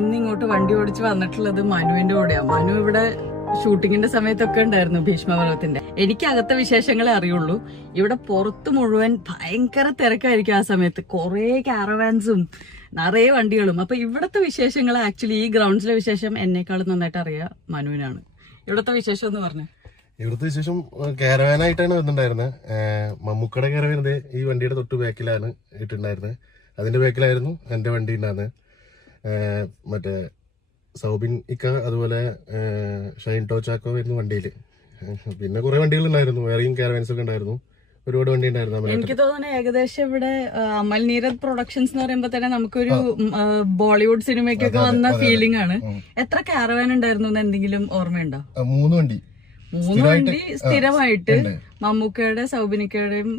ഇന്ന് ഇങ്ങോട്ട് വണ്ടി ഓടിച്ച് വന്നിട്ടുള്ളത് മനുവിന്റെ കൂടെയാ. മനു ഇവിടെ ഷൂട്ടിങ്ങിന്റെ സമയത്തൊക്കെ ഉണ്ടായിരുന്നു ഭീഷ്മപർവത്തിന്റെ. എനിക്ക് അകത്തെ വിശേഷങ്ങളെ അറിയുള്ളൂ. ഇവിടെ പുറത്ത് മുഴുവൻ ഭയങ്കര തിരക്കായിരിക്കും ആ സമയത്ത്. കുറെ കാരവാൻസും നിറയെ വണ്ടികളും. അപ്പൊ ഇവിടത്തെ വിശേഷങ്ങൾ ആക്ച്വലി ഈ ഗ്രൗണ്ട്സിലെ വിശേഷം എന്നെക്കാളും നന്നായിട്ട് അറിയാം മനുവിനാണ്. ഇവിടത്തെ വിശേഷം എന്ന് പറഞ്ഞു. ഇവിടുത്തെ വിശേഷം കാരവാനായിട്ടാണ് വന്നിട്ടുണ്ടായിരുന്നത്. മമ്മൂക്കയുടെ കാരവാൻ ഈ വണ്ടിയുടെ തൊട്ട് ബാക്കിലാണ് ഇട്ടുണ്ടായിരുന്നത്. അതിന്റെ ബാക്കിലായിരുന്നു എന്റെ വണ്ടി ഉണ്ടായിരുന്നത്. മറ്റേ സൗബിൻ ഇക്ക അതുപോലെ ഷൈൻ ടോച്ചാക്കോ ആയിരുന്നു വണ്ടിയില്. പിന്നെ കുറെ വണ്ടികൾ ഉണ്ടായിരുന്നു, വേറെയും കാരവാൻസ് ഒക്കെ ഉണ്ടായിരുന്നു, ഒരുപാട് വണ്ടി ഉണ്ടായിരുന്നു. എനിക്ക് തോന്നുന്നു ഏകദേശം ഇവിടെ അമൽ നീരദ് പ്രൊഡക്ഷൻസ് എന്ന് പറയുമ്പോ തന്നെ നമുക്കൊരു ബോളിവുഡ് സിനിമയ്ക്കൊക്കെ വന്ന ഫീലിംഗ് ആണ്. എത്ര കാരവാൻ ഉണ്ടായിരുന്നു എന്ന് എന്തെങ്കിലും ഓർമ്മയുണ്ടോ? 3 വണ്ടി സ്ഥിരമായിട്ട് മമ്മൂക്കയുടെ സൗബിനിക്കയുടെയും